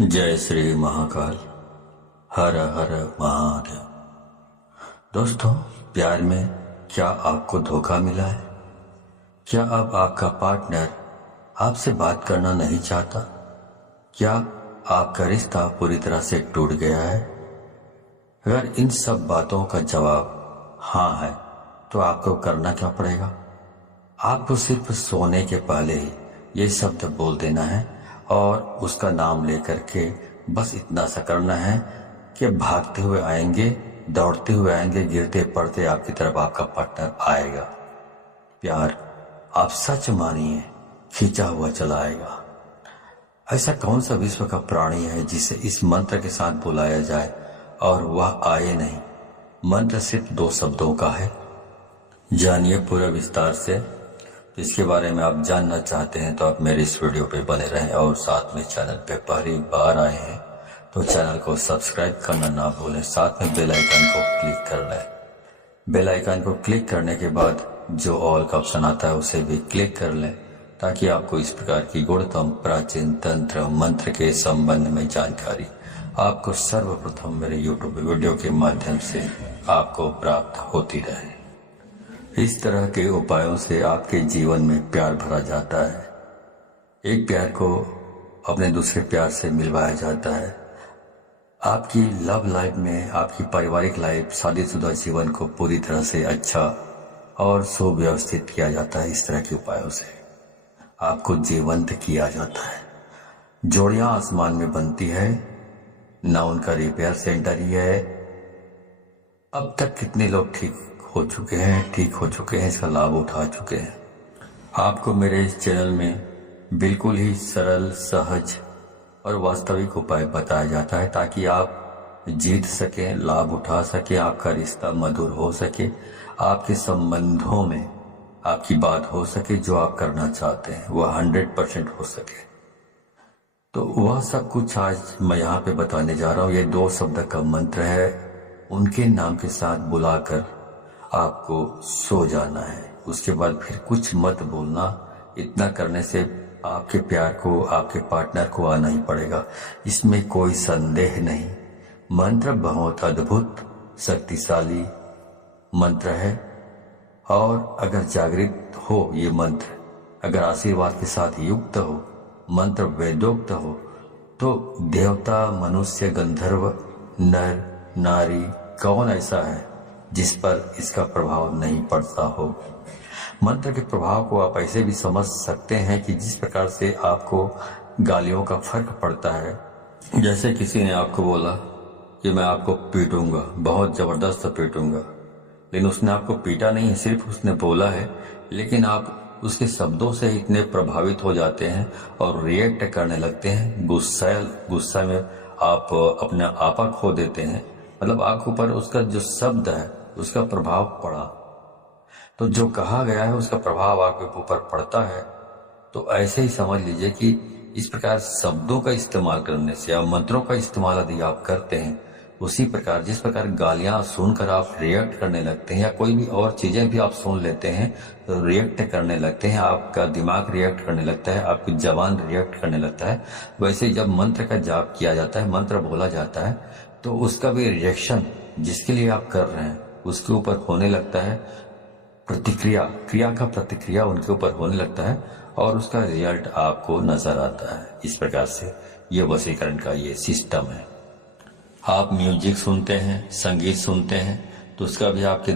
जय श्री महाकाल। हर हर महादेव। दोस्तों, प्यार में क्या आपको धोखा मिला है? क्या अब आपका पार्टनर आपसे बात करना नहीं चाहता? क्या आपका रिश्ता पूरी तरह से टूट गया है? अगर इन सब बातों का जवाब हाँ है तो आपको करना क्या पड़ेगा? आपको सिर्फ सोने के पहले ही ये शब्द बोल देना है और उसका नाम लेकर के बस इतना सा करना है कि भागते हुए आएंगे, दौड़ते हुए आएंगे, गिरते पड़ते आपकी तरफ आपका पार्टनर आएगा। प्यार आप सच मानिए खींचा हुआ चला आएगा। ऐसा कौन सा विश्व का प्राणी है जिसे इस मंत्र के साथ बुलाया जाए और वह आए नहीं? मंत्र सिर्फ 2 शब्दों का है। जानिए पूरा विस्तार से। इसके बारे में आप जानना चाहते हैं तो आप मेरे इस वीडियो पे बने रहें और साथ में चैनल पे पहली बार आए हैं तो चैनल को सब्सक्राइब करना ना भूलें। साथ में बेल आइकन को क्लिक कर लें। बेल आइकन को क्लिक करने के बाद जो ऑल का ऑप्शन आता है उसे भी क्लिक कर लें ताकि आपको इस प्रकार की गुणतम प्राचीन तंत्र मंत्र के संबंध में जानकारी आपको सर्वप्रथम मेरे यूट्यूब वीडियो के माध्यम से आपको प्राप्त होती रहे। इस तरह के उपायों से आपके जीवन में प्यार भरा जाता है। एक प्यार को अपने दूसरे प्यार से मिलवाया जाता है। आपकी लव लाइफ में, आपकी पारिवारिक लाइफ, शादीशुदा जीवन को पूरी तरह से अच्छा और सुव्यवस्थित किया जाता है। इस तरह के उपायों से आपको जीवंत किया जाता है। जोड़ियां आसमान में बनती है, ना उनका रिपेयर सेंटर ही है। अब तक कितने लोग ठीक हो चुके हैं, इसका लाभ उठा चुके हैं। आपको मेरे इस चैनल में बिल्कुल ही सरल, सहज और वास्तविक उपाय बताया जाता है ताकि आप जीत सकें, लाभ उठा सकें, आपका रिश्ता मधुर हो सके, आपके संबंधों में आपकी बात हो सके, जो आप करना चाहते हैं वह 100% हो सके। तो वह सब कुछ आज मैं यहाँ पे बताने जा रहा हूँ। ये 2 शब्द का मंत्र है। उनके नाम के साथ बुलाकर आपको सो जाना है। उसके बाद फिर कुछ मत बोलना। इतना करने से आपके प्यार को, आपके पार्टनर को आना ही पड़ेगा, इसमें कोई संदेह नहीं। मंत्र बहुत अद्भुत, शक्तिशाली मंत्र है और अगर जागृत हो ये मंत्र, अगर आशीर्वाद के साथ युक्त हो, मंत्र वेदोक्त हो, तो देवता, मनुष्य, गंधर्व, नर, नारी, कौन ऐसा है जिस पर इसका प्रभाव नहीं पड़ता हो। मंत्र के प्रभाव को आप ऐसे भी समझ सकते हैं कि जिस प्रकार से आपको गालियों का फर्क पड़ता है। जैसे किसी ने आपको बोला कि मैं आपको पीटूंगा, बहुत जबरदस्त पीटूंगा, लेकिन उसने आपको पीटा नहीं है, सिर्फ उसने बोला है, लेकिन आप उसके शब्दों से इतने प्रभावित हो जाते हैं और रिएक्ट करने लगते हैं। गुस्सा में आप अपना आपा खो देते हैं। मतलब आपके ऊपर उसका जो शब्द है उसका प्रभाव पड़ा, तो जो कहा गया है उसका प्रभाव आपके ऊपर पड़ता है। तो ऐसे ही समझ लीजिए कि इस प्रकार शब्दों का इस्तेमाल करने से या मंत्रों का इस्तेमाल यदि आप करते हैं, उसी प्रकार जिस प्रकार गालियां सुनकर आप रिएक्ट करने लगते हैं या कोई भी और चीजें भी आप सुन लेते हैं तो रिएक्ट करने लगते हैं, आपका दिमाग रिएक्ट करने लगता है, आपकी जबान रिएक्ट करने लगता है। वैसे जब मंत्र का जाप किया जाता है, मंत्र बोला जाता है, तो उसका भी रिएक्शन जिसके लिए आप कर रहे हैं उसके ऊपर होने लगता है। क्रिया का प्रतिक्रिया उनके ऊपर होने लगता है और उसका रिजल्ट आपको नजर आता है। इस प्रकार से ये वशीकरण का ये सिस्टम है। आप म्यूजिक सुनते हैं, संगीत सुनते हैं, तो उसका भी आपके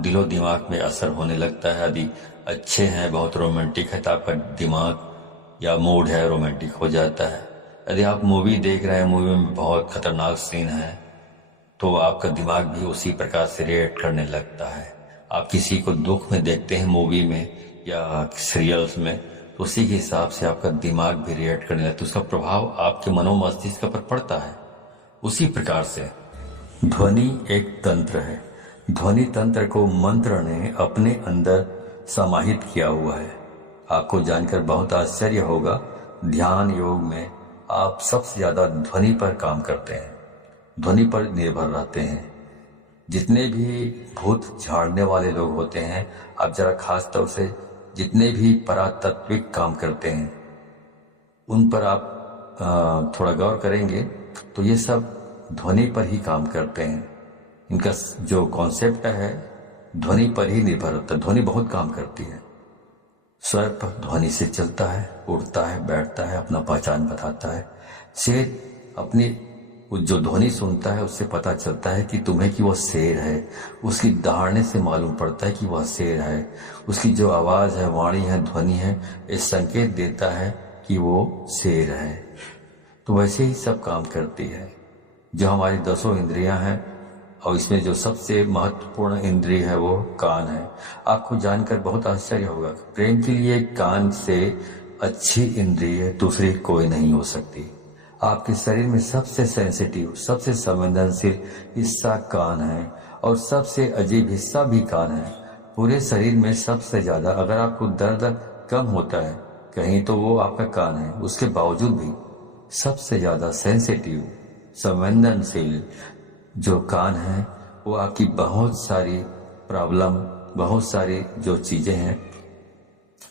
दिलो दिमाग में असर होने लगता है। यदि अच्छे हैं, बहुत रोमांटिक है, तो आपका दिमाग या मूड है रोमांटिक हो जाता है। यदि आप मूवी देख रहे हैं, मूवी में बहुत खतरनाक सीन है, तो आपका दिमाग भी उसी प्रकार से रिएक्ट करने लगता है। आप किसी को दुख में देखते हैं मूवी में या सीरियल्स में, तो उसी के हिसाब से आपका दिमाग भी रिएक्ट करने लगता है, उसका प्रभाव आपके मनोमस्तिष्क पर पड़ता है। उसी प्रकार से ध्वनि एक तंत्र है। ध्वनि तंत्र को मंत्र ने अपने अंदर समाहित किया हुआ है। आपको जानकर बहुत आश्चर्य होगा, ध्यान योग में आप सबसे ज्यादा ध्वनि पर काम करते हैं, ध्वनि पर निर्भर रहते हैं। जितने भी भूत झाड़ने वाले लोग होते हैं, आप जरा खास तौर से जितने भी परातात्विक काम करते हैं उन पर आप थोड़ा गौर करेंगे तो ये सब ध्वनि पर ही काम करते हैं। इनका जो कॉन्सेप्ट है ध्वनि पर ही निर्भर होता है। ध्वनि बहुत काम करती है। स्वर पर ध्वनि से चलता है, उड़ता है, बैठता है, अपना पहचान बताता है। शेर अपनी जो ध्वनि सुनता है उससे पता चलता है कि तुम्हें कि वह शेर है। उसकी दहाड़ने से मालूम पड़ता है कि वह शेर है। उसकी जो आवाज़ है, वाणी है, ध्वनि है, ये संकेत देता है कि वो शेर है। तो वैसे ही सब काम करती है। जो हमारी 10 इंद्रियां हैं और इसमें जो सबसे महत्वपूर्ण इंद्रिय है वो कान है। आपको जानकर बहुत आश्चर्य होगा, प्रेम के लिए कान से अच्छी इंद्रिय दूसरी कोई नहीं हो सकती। आपके शरीर में सबसे सेंसिटिव, सबसे संवेदनशील हिस्सा कान है और सबसे अजीब हिस्सा भी कान है। पूरे शरीर में सबसे ज्यादा अगर आपको दर्द कम होता है कहीं तो वो आपका कान है। उसके बावजूद भी सबसे ज्यादा सेंसिटिव, संवेदनशील जो कान है वो आपकी बहुत सारी प्रॉब्लम, बहुत सारी जो चीजें हैं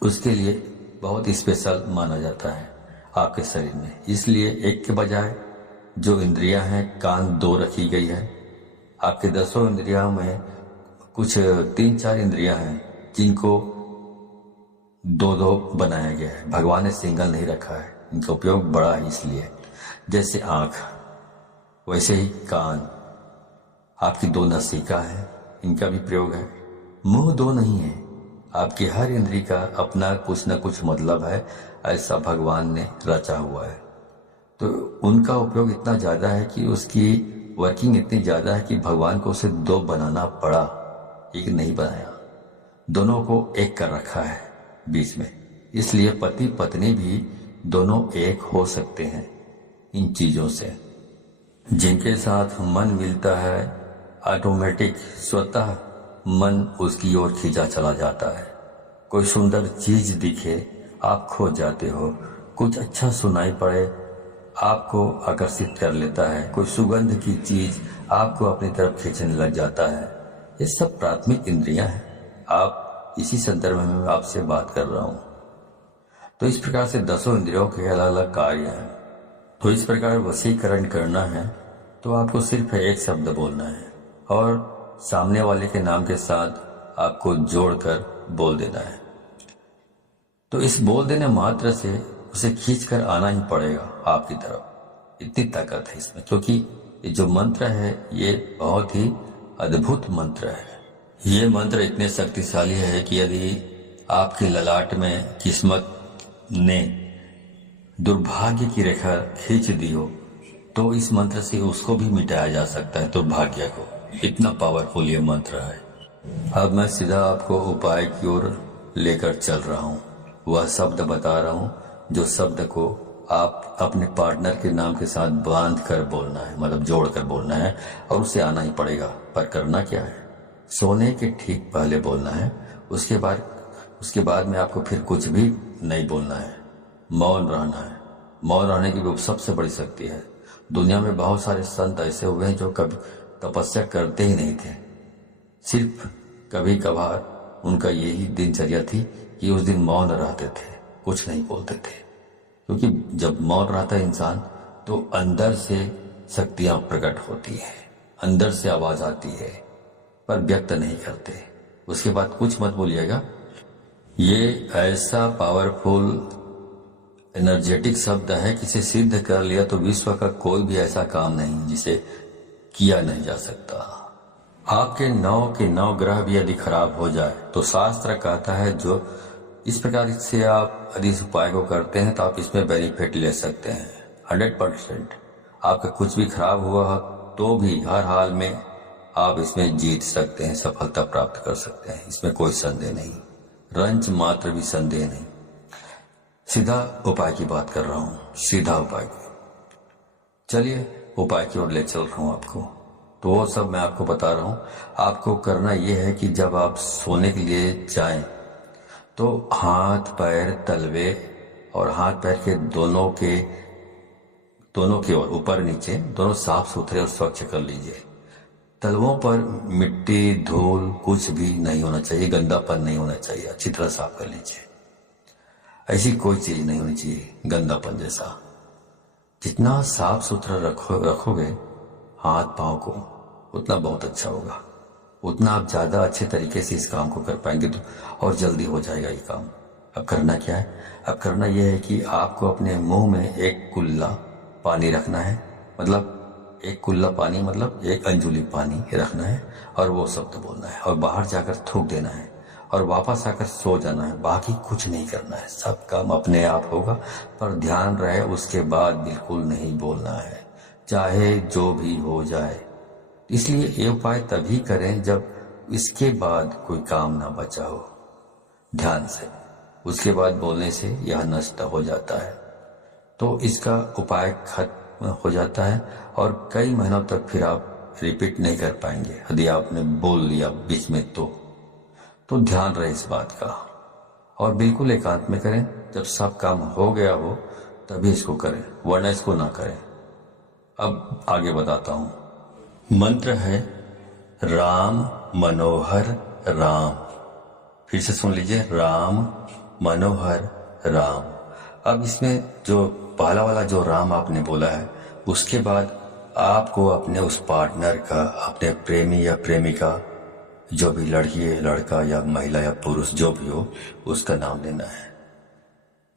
उसके लिए बहुत स्पेशल माना जाता है आपके शरीर में। इसलिए एक के बजाय जो इंद्रियां हैं कान 2 रखी गई है। आपके 10 इंद्रियों में कुछ 3-4 इंद्रियां हैं जिनको 2-2 बनाया गया है। भगवान ने सिंगल नहीं रखा है, इनका उपयोग बड़ा है। इसलिए जैसे आंख वैसे ही कान, आपकी 2 नासिका है, इनका भी प्रयोग है। मुंह 2 नहीं है। आपकी हर इंद्री का अपना कुछ न कुछ मतलब है, ऐसा भगवान ने रचा हुआ है। तो उनका उपयोग इतना ज्यादा है कि उसकी वर्किंग इतनी ज्यादा है कि भगवान को उसे 2 बनाना पड़ा, एक नहीं बनाया। दोनों को एक कर रखा है बीच में। इसलिए पति पत्नी भी दोनों एक हो सकते हैं इन चीजों से। जिनके साथ मन मिलता है ऑटोमेटिक स्वतः मन उसकी ओर खींचा चला जाता है। कोई सुंदर चीज दिखे आप खो जाते हो। कुछ अच्छा सुनाई पड़े आपको आकर्षित कर लेता है। कोई सुगंध की चीज आपको अपनी तरफ खींचने लग जाता है। ये सब प्राथमिक इंद्रियां हैं। आप इसी संदर्भ में आपसे बात कर रहा हूं। तो इस प्रकार से 10 इंद्रियों के अलग अलग कार्य हैं। तो इस प्रकार वशीकरण करना है तो आपको सिर्फ एक शब्द बोलना है और सामने वाले के नाम के साथ आपको जोड़कर बोल देना है। तो इस बोल देने मात्र से उसे खींचकर आना ही पड़ेगा आपकी तरफ। इतनी ताकत है इसमें, क्योंकि ये जो मंत्र है ये बहुत ही अद्भुत मंत्र है। ये मंत्र इतने शक्तिशाली है कि यदि आपके ललाट में किस्मत ने दुर्भाग्य की रेखा खींच दी हो तो इस मंत्र से उसको भी मिटाया जा सकता है, दुर्भाग्य को। इतना पावरफुल ये मंत्र है। अब मैं सीधा आपको उपाय की ओर लेकर चल रहा हूँ। वह शब्द बता रहा हूँ जो शब्द को आप अपने पार्टनर के नाम के साथ बांध कर बोलना है, मतलब जोड़ कर बोलना है और उसे आना ही पड़ेगा। पर करना क्या है, सोने के ठीक पहले बोलना है। उसके बाद में आपको फिर कुछ भी नहीं बोलना है, मौन रहना है। मौन रहने की वो सबसे बड़ी शक्ति है। दुनिया में बहुत सारे संत ऐसे हुए हैं जो कभी तपस्या करते ही नहीं थे। सिर्फ कभी कभार उनका यही दिनचर्या थी कि उस दिन मौन रहते थे, कुछ नहीं बोलते थे। क्योंकि जब मौन रहता है इंसान तो अंदर से शक्तियां प्रकट होती है, अंदर से आवाज आती है, पर व्यक्त नहीं करते। उसके बाद कुछ मत बोलिएगा। ये ऐसा पावरफुल एनर्जेटिक शब्द है कि इसे सिद्ध कर लिया तो विश्व का कोई भी ऐसा काम नहीं जिसे किया नहीं जा सकता। आपके 9 के 9 ग्रह भी यदि खराब हो जाए तो शास्त्र कहता है जो इस प्रकार से आप यदि इस उपाय को करते हैं तो आप इसमें बेनिफिट ले सकते हैं 100%। आपका कुछ भी खराब हुआ तो भी हर हाल में आप इसमें जीत सकते हैं, सफलता प्राप्त कर सकते हैं। इसमें कोई संदेह नहीं, रंच मात्र भी संदेह नहीं। सीधा उपाय की बात कर रहा हूं, सीधा उपाय की। चलिए उपाय की ओर ले चल रहा हूं आपको। तो वो सब मैं आपको बता रहा हूं। आपको करना यह है कि जब आप सोने के लिए जाएं तो हाथ पैर तलवे और हाथ पैर के दोनों के ओर ऊपर नीचे दोनों साफ सुथरे और स्वच्छ कर लीजिए। तलवों पर मिट्टी धूल कुछ भी नहीं होना चाहिए, गंदापन नहीं होना चाहिए। अच्छी तरह साफ कर लीजिए। ऐसी कोई चीज नहीं होनी चाहिए गंदापन जैसा। जितना साफ सुथरा रखोगे हाथ पाँव को, उतना बहुत अच्छा होगा, उतना आप ज़्यादा अच्छे तरीके से इस काम को कर पाएंगे तो और जल्दी हो जाएगा ये काम। अब करना क्या है? अब करना यह है कि आपको अपने मुंह में एक कुल्ला पानी रखना है, मतलब एक कुल्ला पानी मतलब एक अंजुली पानी रखना है और वो शब्द बोलना है और बाहर जाकर थूक देना है और वापस आकर सो जाना है। बाकी कुछ नहीं करना है, सब काम अपने आप होगा। पर ध्यान रहे उसके बाद बिल्कुल नहीं बोलना है, चाहे जो भी हो जाए। इसलिए ये उपाय तभी करें जब इसके बाद कोई काम ना बचा हो। ध्यान से उसके बाद बोलने से यह नष्ट हो जाता है, तो इसका उपाय खत्म हो जाता है और कई महीनों तक फिर आप रिपीट नहीं कर पाएंगे यदि आपने बोल लिया बीच में तो ध्यान रहे इस बात का। और बिल्कुल एकांत में करें, जब सब काम हो गया हो तभी इसको करें, वरना इसको ना करें। अब आगे बताता हूं। मंत्र है राम मनोहर राम। फिर से सुन लीजिए, राम मनोहर राम। अब इसमें जो पहला वाला जो राम आपने बोला है, उसके बाद आपको अपने उस पार्टनर का, अपने प्रेमी या प्रेमिका, जो भी लड़की है, लड़का या महिला या पुरुष जो भी हो, उसका नाम लेना है।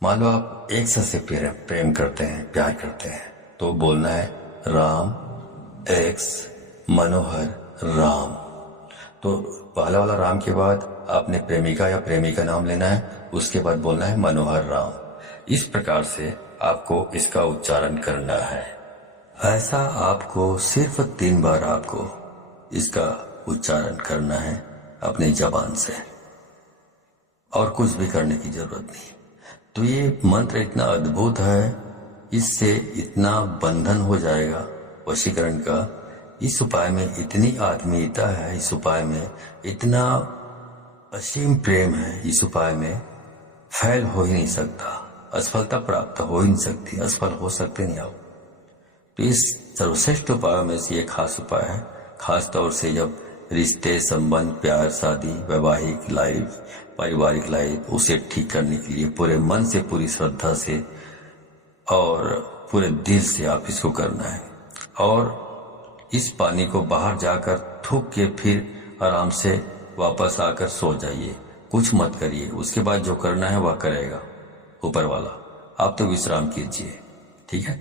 मान लो आप एक से प्रेम करते हैं, प्यार करते हैं, तो बोलना है राम एक्स मनोहर राम। तो पहला वाला राम के बाद आपने प्रेमिका या प्रेमी का नाम लेना है, उसके बाद बोलना है मनोहर राम। इस प्रकार से आपको इसका उच्चारण करना है। ऐसा आपको सिर्फ 3 बार आपको इसका उच्चारण करना है अपनी जबान से, और कुछ भी करने की जरूरत नहीं। तो ये मंत्र इतना अद्भुत है, इससे इतना बंधन हो जाएगा वशीकरण का। इस उपाय में इतनी आत्मीयता है, इस उपाय में इतना असीम प्रेम है, इस उपाय में फैल हो ही नहीं सकता, असफलता प्राप्त हो ही नहीं सकती, असफल हो सकते नहीं आप। तो इस सर्वश्रेष्ठ उपायों में से ये खास उपाय है, खास तौर से जब रिश्ते, संबंध, प्यार, शादी, वैवाहिक लाइफ, पारिवारिक लाइफ, उसे ठीक करने के लिए पूरे मन से, पूरी श्रद्धा से और पूरे दिल से आप इसको करना है। और इस पानी को बाहर जाकर थूक के फिर आराम से वापस आकर सो जाइए, कुछ मत करिए। उसके बाद जो करना है वह करेगा ऊपर वाला, आप तो विश्राम कीजिए, ठीक है।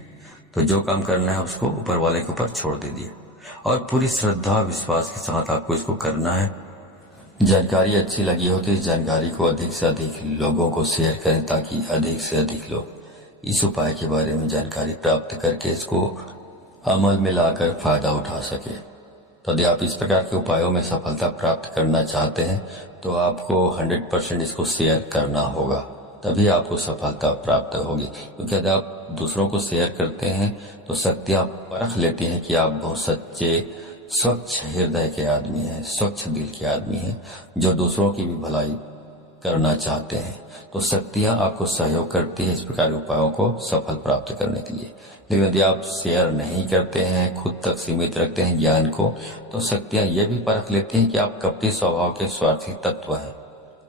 तो जो काम करना है उसको ऊपर वाले के ऊपर छोड़ दीजिए और पूरी श्रद्धा विश्वास के साथ आपको इसको करना है। जानकारी अच्छी लगी हो तो इस जानकारी को अधिक से अधिक लोगों को शेयर करें, ताकि अधिक से अधिक लोग इस उपाय के बारे में जानकारी प्राप्त करके इसको अमल में लाकर फायदा उठा सके। तो यदि आप इस प्रकार के उपायों में सफलता प्राप्त करना चाहते हैं तो आपको 100% इसको शेयर करना होगा, तभी आपको सफलता प्राप्त होगी। क्योंकि यदि आप दूसरों को शेयर करते हैं तो शक्तियां परख लेती हैं कि आप बहुत सच्चे, स्वच्छ हृदय के आदमी हैं, स्वच्छ दिल के आदमी हैं, जो दूसरों की भी भलाई करना चाहते हैं। तो शक्तियां आपको सहयोग करती है इस प्रकार के उपायों को सफल प्राप्त करने के लिए। लेकिन यदि आप शेयर नहीं करते हैं, खुद तक सीमित रखते हैं ज्ञान को, तो शक्तियां ये भी परख लेती हैं कि आप कपटी स्वभाव के स्वार्थी तत्व हैं,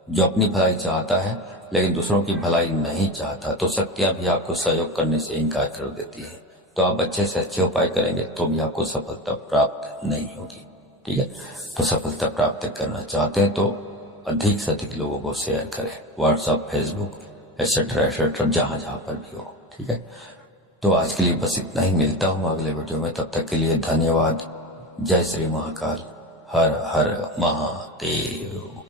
जो अपनी भलाई चाहता है लेकिन दूसरों की भलाई नहीं चाहता। तो शक्तियां भी आपको सहयोग करने से इनकार कर देती है। तो आप अच्छे से अच्छे उपाय करेंगे तो भी आपको सफलता प्राप्त नहीं होगी, ठीक है। तो सफलता प्राप्त करना चाहते हैं तो अधिक से अधिक लोगों को शेयर करें, व्हाट्सएप, फेसबुक एक्सेट्रा जहां जहां पर भी हो, ठीक है। तो आज के लिए बस इतना ही, मिलता हूँ अगले वीडियो में। तब तक के लिए धन्यवाद। जय श्री महाकाल, हर हर महादेव।